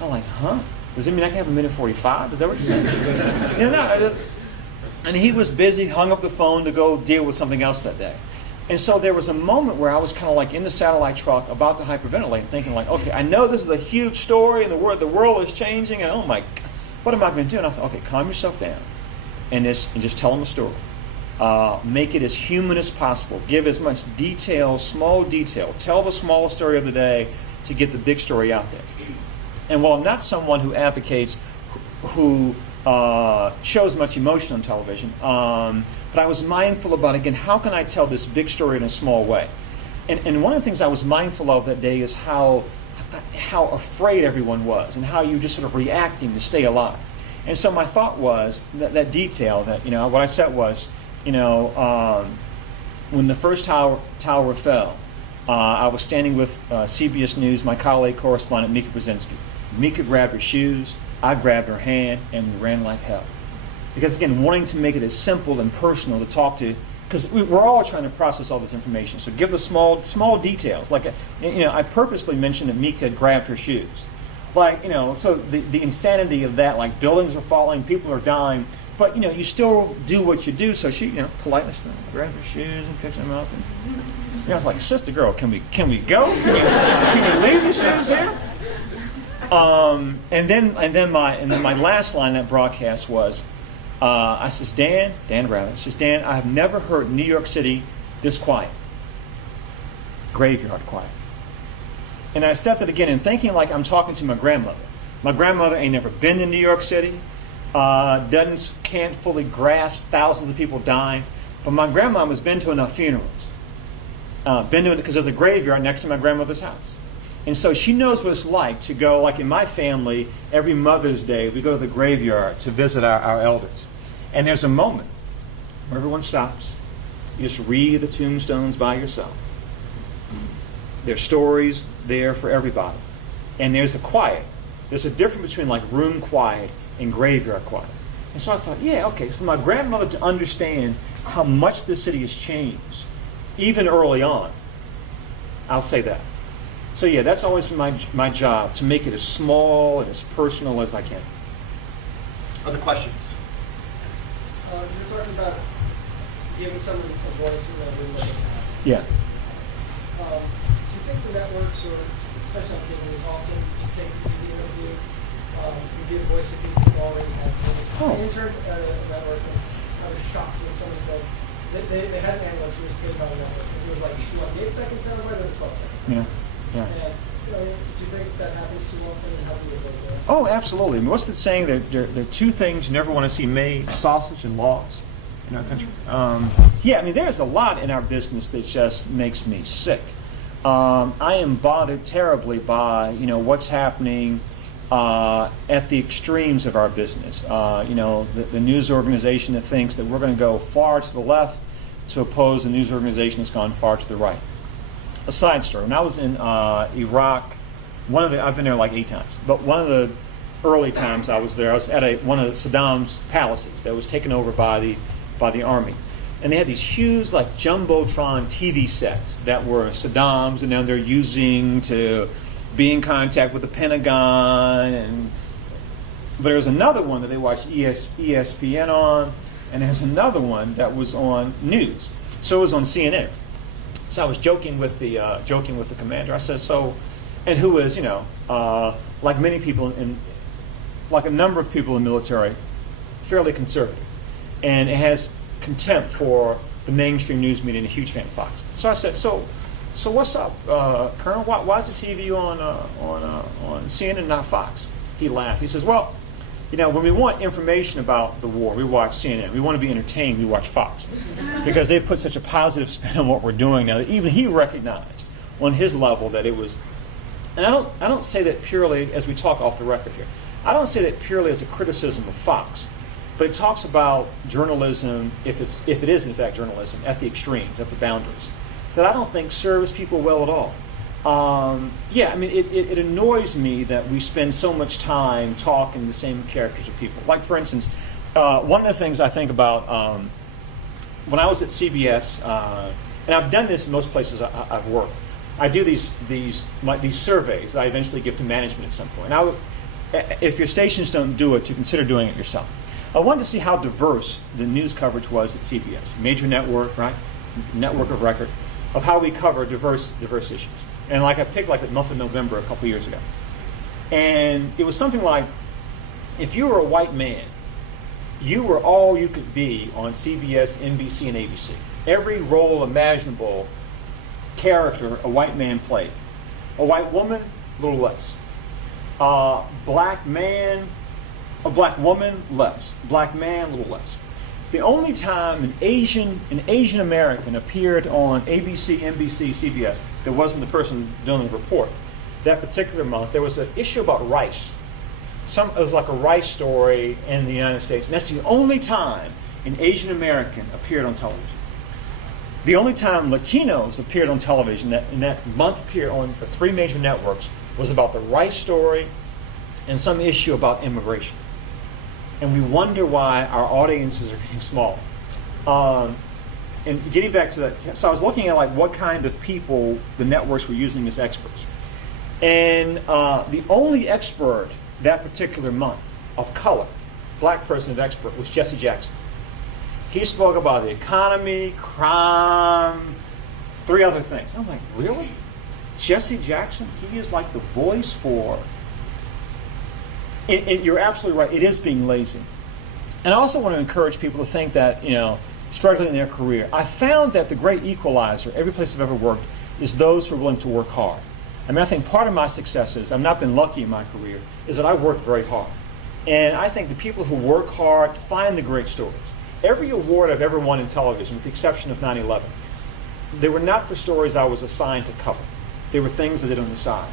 I'm like, huh? Does it mean I can have a minute 45? Is that what you're saying? You know, and he was busy, hung up the phone to go deal with something else that day. And so there was a moment where I was kind of like in the satellite truck about to hyperventilate, thinking like, okay, I know this is a huge story and the world is changing, and oh my God, what am I going to do? And I thought, okay, calm yourself down and just tell them a story. Make it as human as possible. Give as much detail, small detail. Tell the small story of the day to get the big story out there. And while I'm not someone who advocates, who shows much emotion on television, but I was mindful about, again, how can I tell this big story in a small way? And one of the things I was mindful of that day is how how afraid everyone was and how you were just sort of reacting to stay alive. And so my thought was that detail, that, what I said was, when the first tower fell, I was standing with CBS News, my colleague, correspondent Mika Brzezinski. Mika grabbed her shoes, I grabbed her hand, and we ran like hell. Because again, wanting to make it as simple and personal to talk to, because we're all trying to process all this information. So give the small details. Like, I purposely mentioned that Mika grabbed her shoes. Like, so the insanity of that, like buildings are falling, people are dying, but you still do what you do. So she, politely grabbed her shoes and picked them up. And I was like, sister girl, can we go? Can we leave the shoes here? And then my last line in that broadcast was, I says, Dan, I have never heard New York City this quiet. Graveyard quiet. And I said that again, and thinking like I'm talking to my grandmother. My grandmother ain't never been to New York City, can't fully grasp thousands of people dying, but my grandmom has been to enough funerals. Because there's a graveyard next to my grandmother's house. And so she knows what it's like to go, like in my family, every Mother's Day, we go to the graveyard to visit our elders. And there's a moment where everyone stops. You just read the tombstones by yourself. There's stories there for everybody. And there's a quiet. There's a difference between like room quiet and graveyard quiet. And so I thought, yeah, okay, for my grandmother to understand how much the city has changed, even early on, I'll say that. So yeah, that's always my job, to make it as small and as personal as I can. Other questions? You're talking about giving someone a voice in that room like that. Yeah. Do you think the networks, or especially on cable news, often you take an easy interview, you give a voice to people who already have voice? I interned at a network, and I was shocked when someone said they had an analyst who was paid by the network, and it was like, you want the 8 second soundbite or the 12 seconds? Yeah. Yeah. And, do you think that happens too often, and how do you avoid that? Oh, absolutely. I mean, what's the saying? There are two things you never want to see made: sausage and laws in our country. Yeah, I mean, there's a lot in our business that just makes me sick. I am bothered terribly by what's happening at the extremes of our business. The news organization that thinks that we're going to go far to the left to oppose the news organization that's gone far to the right. A side story. When I was in Iraq, I've been there like 8 times, but one of the early times I was there, I was at one of Saddam's palaces that was taken over by the army. And they had these huge, like, jumbotron TV sets that were Saddam's, and now they're using to be in contact with the Pentagon. But there was another one that they watched ESPN on, and there's another one that was on news. So it was on CNN. So I was joking with the commander. I said, and who is, like many people like a number of people in the military, fairly conservative, and it has contempt for the mainstream news media and a huge fan of Fox. So I said, so what's up, Colonel? Why is the TV on CNN and not Fox? He laughed. He says, well, when we want information about the war, we watch CNN. We want to be entertained, we watch Fox. Because they've put such a positive spin on what we're doing now that even he recognized on his level that it was. And I don't say that purely, as we talk off the record here, I don't say that purely as a criticism of Fox, but it talks about journalism, if it is in fact journalism, at the extremes, at the boundaries, that I don't think serves people well at all. It annoys me that we spend so much time talking the same characters of people. Like, for instance, one of the things I think about when I was at CBS, and I've done this in most places I've worked, I do these surveys that I eventually give to management at some point. And if your stations don't do it, to consider doing it yourself. I wanted to see how diverse the news coverage was at CBS, major network, right, network of record, of how we cover diverse issues. And I picked the month of November a couple years ago. And it was something like, if you were a white man, you were all you could be on CBS, NBC, and ABC. Every role imaginable character a white man played. A white woman, a little less. Black man, a black woman, less. Black man, a little less. The only time an Asian American appeared on ABC, NBC, CBS, that wasn't the person doing the report, that particular month, there was an issue about rice. It was like a rice story in the United States, and that's the only time an Asian American appeared on television. The only time Latinos appeared on television in that month appeared on the 3 major networks was about the rice story and some issue about immigration. And we wonder why our audiences are getting smaller. And getting back to that, so I was looking at like what kind of people the networks were using as experts. And the only expert that particular month of color, black person of expert, was Jesse Jackson. He spoke about the economy, crime, 3 other things. I'm like, really? Jesse Jackson? He is like the voice for... And you're absolutely right. It is being lazy. And I also want to encourage people to think that, struggling in their career. I found that the great equalizer, every place I've ever worked, is those who are willing to work hard. I mean, I think part of my success is, I've not been lucky in my career, is that I work very hard. And I think the people who work hard find the great stories. Every award I've ever won in television, with the exception of 9/11, they were not for stories I was assigned to cover. They were things I did on the side.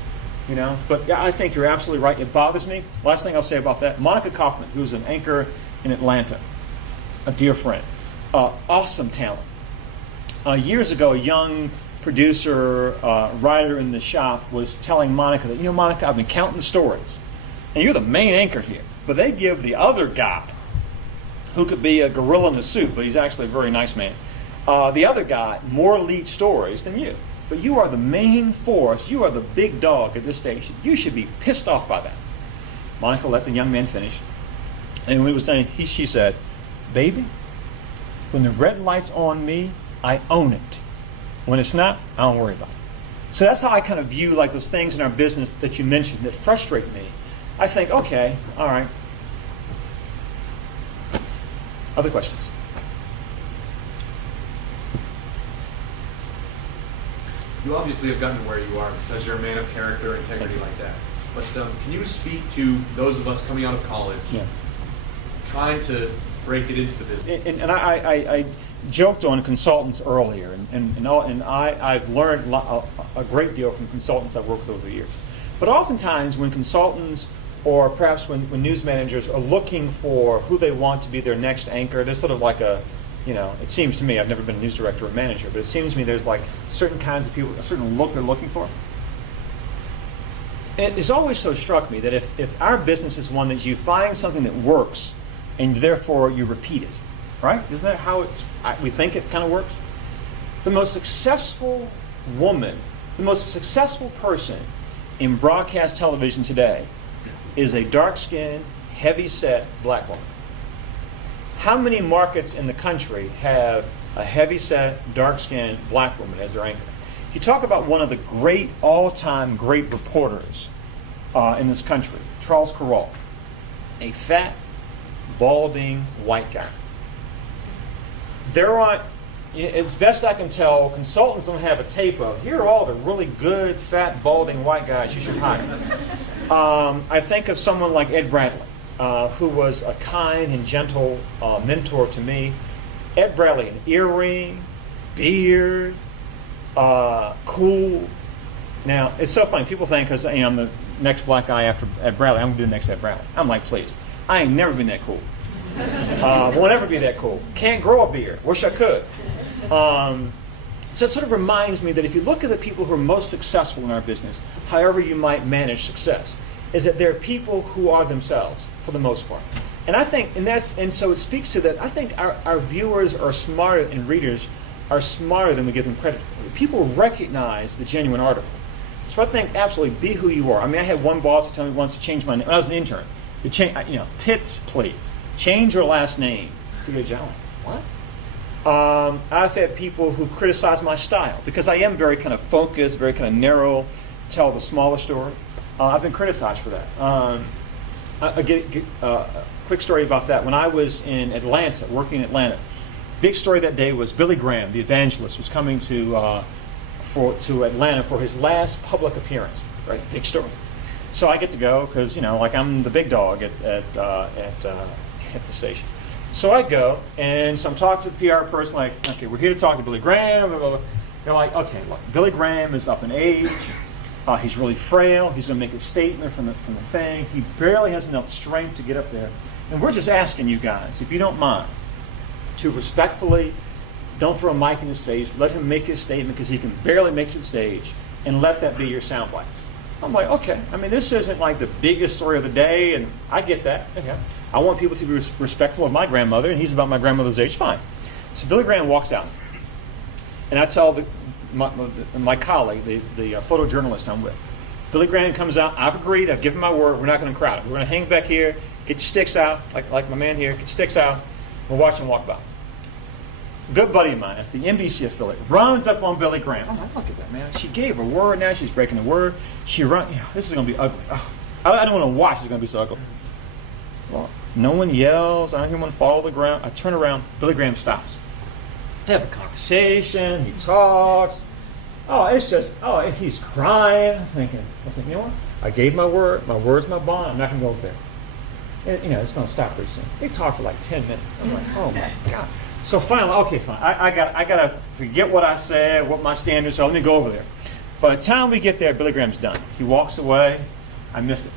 But yeah, I think you're absolutely right. It bothers me. Last thing I'll say about that, Monica Kaufman, who's an anchor in Atlanta, a dear friend, awesome talent. Years ago, a young producer, writer in the shop was telling Monica that, Monica, I've been counting the stories, and you're the main anchor here, but they give the other guy, who could be a gorilla in the suit, but he's actually a very nice man, the other guy, more lead stories than you. But you are the main force. You are the big dog at this station. You should be pissed off by that. Monica let the young man finish. And when he was done, she said, baby, when the red light's on me, I own it. When it's not, I don't worry about it. So that's how I kind of view like those things in our business that you mentioned that frustrate me. I think, okay, all right. Other questions? You obviously have gotten to where you are because you're a man of character, integrity like that. But can you speak to those of us coming out of college, trying to break it into the business? And I joked on consultants earlier, and I've learned a great deal from consultants I've worked with over the years. But oftentimes when consultants, or perhaps when news managers are looking for who they want to be their next anchor, there's sort of like it seems to me, I've never been a news director or manager, but it seems to me there's like certain kinds of people, a certain look they're looking for. And it's always so struck me that if our business is one that you find something that works and therefore you repeat it, right? Isn't that how we think it kind of works? The most successful woman, the most successful person in broadcast television today is a dark-skinned, heavy-set black woman. How many markets in the country have a heavy-set, dark-skinned black woman as their anchor? You talk about one of the great, all-time great reporters in this country, Charles Correll, a fat, balding white guy. There aren't, as best I can tell, consultants don't have a tape of, here are all the really good, fat, balding white guys you should hire. I think of someone like Ed Bradley, who was a kind and gentle mentor to me. Ed Bradley, an earring, beard, cool. Now, it's so funny. People think because I'm the next black guy after Ed Bradley, I'm going to be the next Ed Bradley. I'm like, please. I ain't never been that cool. Won't ever be that cool. Can't grow a beard. Wish I could. So it sort of reminds me that if you look at the people who are most successful in our business, however you might manage success, is that they're people who are themselves for the most part. And I think, and so it speaks to that, I think our viewers are smarter and readers are smarter than we give them credit for. People recognize the genuine article. So I think absolutely be who you are. I mean, I had one boss who told me once to change my name. When I was an intern, to change, Pitts, please. Change your last name to get a job. What? I've had people who've criticized my style because I am very kind of focused, very kind of narrow, tell the smaller story. I've been criticized for that. A quick story about that. When I was in Atlanta, working in Atlanta, big story that day was Billy Graham, the evangelist, was coming to Atlanta for his last public appearance. Right, big story. So I get to go because I'm the big dog at the station. So I go, and so I'm talking to the PR person, like, okay, we're here to talk to Billy Graham. Blah, blah, blah. They're like, okay, look, Billy Graham is up in age. He's really frail. He's going to make a statement from the thing. He barely has enough strength to get up there. And we're just asking you guys, if you don't mind, to respectfully, don't throw a mic in his face. Let him make his statement because he can barely make it to the stage, and let that be your soundbite. I'm like, okay. I mean, this isn't like the biggest story of the day, and I get that. Okay. I want people to be respectful of my grandmother, and he's about my grandmother's age. Fine. So Billy Graham walks out, and I tell my colleague, the photojournalist I'm with, Billy Graham comes out. I've agreed. I've given my word. We're not going to crowd it. We're going to hang back here. Get your sticks out, like my man here. Get your sticks out. We'll watch him walk by. Good buddy of mine at the NBC affiliate runs up on Billy Graham. I'm like, look at that, man. She gave her word. Now she's breaking the word. She runs. This is going to be ugly. Ugh. I don't want to watch. It's going to be so ugly. Well, no one yells. I don't hear anyone fall to the ground. I turn around. Billy Graham stops. They have a conversation. He talks. And he's crying. I'm thinking, you know what? I gave my word. My word's my bond. I'm not going to go over there. And, it's going to stop pretty soon. They talked for like 10 minutes. I'm like, oh my God. So finally, okay, fine. I got to forget what I said, what my standards are. Let me go over there. By the time we get there, Billy Graham's done. He walks away. I miss it.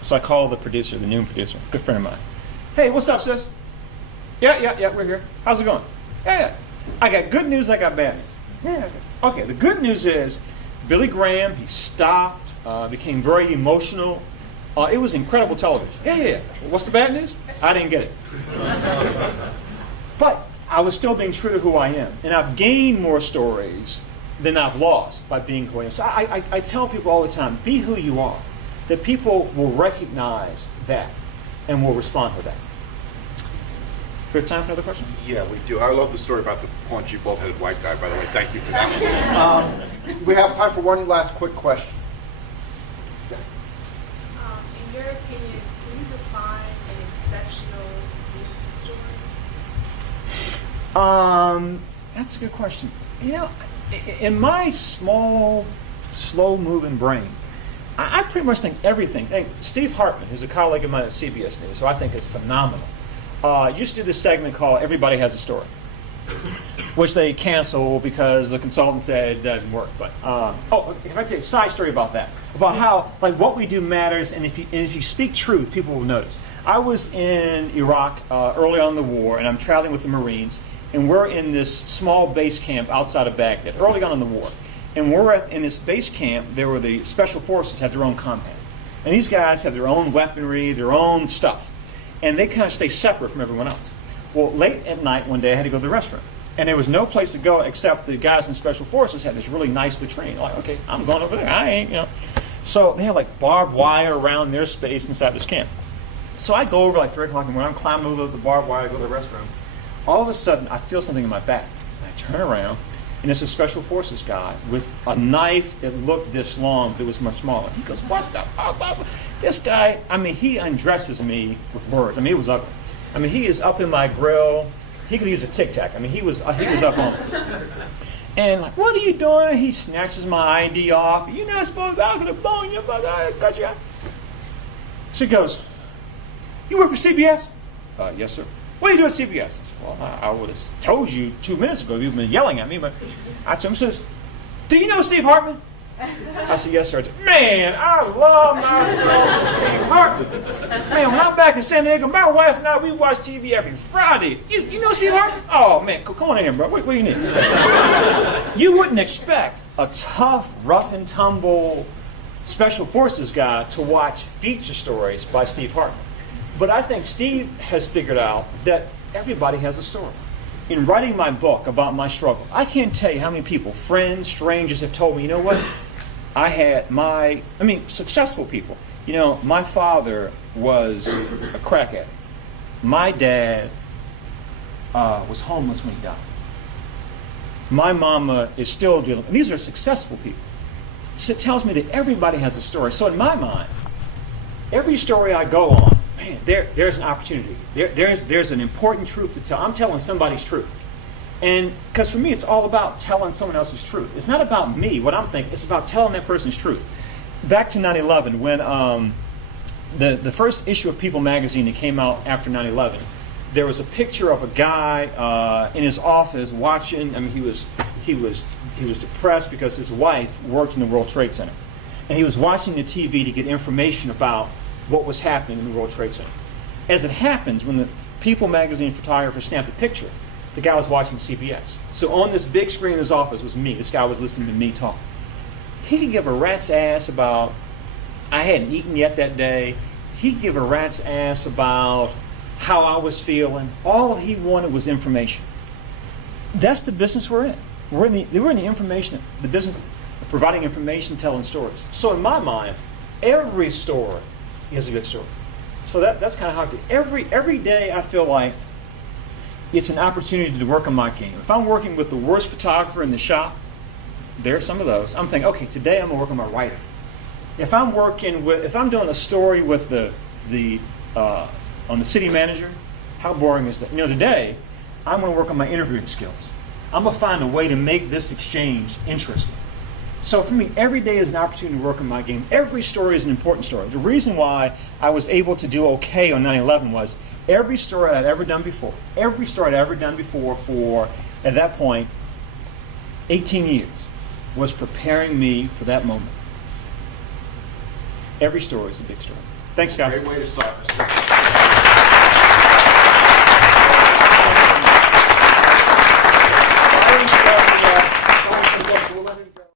So I call the producer, the noon producer, good friend of mine. Hey, what's up, sis? Yeah, we're here. How's it going? Yeah. I got good news, I got bad news. Yeah. Okay, the good news is Billy Graham, he stopped, became very emotional. It was incredible television. Yeah. What's the bad news? I didn't get it. But I was still being true to who I am. And I've gained more stories than I've lost by being who I am. So I tell people all the time, be who you are. That people will recognize that and will respond to that. We have time for another question? Yeah, we do. I love the story about the paunchy, bald-headed white guy, by the way. Thank you for that. We have time for one last quick question. In your opinion, can you define an exceptional news story? That's a good question. In my small, slow-moving brain, I pretty much think everything. Hey, Steve Hartman, who's a colleague of mine at CBS News, who I think is phenomenal, used to do this segment called Everybody Has a Story, which they canceled because the consultant said it doesn't work. But if I tell you a side story about that, about how what we do matters, and if you speak truth, people will notice. I was in Iraq early on in the war, and I'm traveling with the Marines, and we're in this small base camp outside of Baghdad, early on in the war. And we're in this base camp. There were the special forces had their own compound, and these guys have their own weaponry, their own stuff, and they kind of stay separate from everyone else. Well, late at night one day, I had to go to the restroom, and there was no place to go except the guys in special forces had this really nice latrine. Like, okay, I'm going over there. I ain't. So they had barbed wire around their space inside this camp. So I go over 3 o'clock in the morning. I'm climbing over the barbed wire, I go to the restroom. All of a sudden, I feel something in my back. I turn around. And it's a special forces guy with a knife that looked this long, but it was much smaller. He goes, what the fuck? This guy, he undresses me with words. It was ugly. He is up in my grill. He could use a Tic Tac. He was up on me. And what are you doing? He snatches my ID off. You're not supposed to, I'm going to bone you, but I got you. So he goes, you work for CBS? Yes, sir. What do you do at CBS? I said, well, I would have told you 2 minutes ago. You've been yelling at me. But I told him, says, do you know Steve Hartman? I said, yes, sir. I said, man, I love myself Steve Hartman. Man, when I'm back in San Diego, my wife and I, we watch TV every Friday. You know Steve Hartman? Oh, man, come on in, bro. What do you need? You wouldn't expect a tough, rough and tumble special forces guy to watch feature stories by Steve Hartman. But I think Steve has figured out that everybody has a story. In writing my book about my struggle, I can't tell you how many people, friends, strangers, have told me, you know what? I had successful people. My father was a crack addict. My dad was homeless when he died. My mama is still dealing. These are successful people. So it tells me that everybody has a story. So in my mind, every story I go on, man, there's an opportunity. There's an important truth to tell. I'm telling somebody's truth. And because for me, it's all about telling someone else's truth. It's not about me, what I'm thinking. It's about telling that person's truth. Back to 9/11, when the first issue of People magazine that came out after 9/11, there was a picture of a guy in his office watching. He was depressed because his wife worked in the World Trade Center. and he was watching the TV to get information about what was happening in the World Trade Center. As it happens, when the People magazine photographer snapped a picture, the guy was watching CBS. So on this big screen in his office was me. This guy was listening to me talk. He could give a rat's ass about, I hadn't eaten yet that day. He could give a rat's ass about how I was feeling. All he wanted was information. That's the business we're in. We're in the information, the business of providing information, telling stories. So in my mind, every story is a good story. So that's kind of how I feel. Every day I feel like it's an opportunity to work on my game. If I'm working with the worst photographer in the shop, there's some of those. I'm thinking, okay, today I'm gonna work on my writing. If I'm doing a story with on the city manager, how boring is that? Today I'm gonna work on my interviewing skills. I'm gonna find a way to make this exchange interesting. So for me, every day is an opportunity to work on my game. Every story is an important story. The reason why I was able to do okay on 9/11 was every story I'd ever done before, for, at that point, 18 years, was preparing me for that moment. Every story is a big story. Thanks, guys. Great way to start, Mr.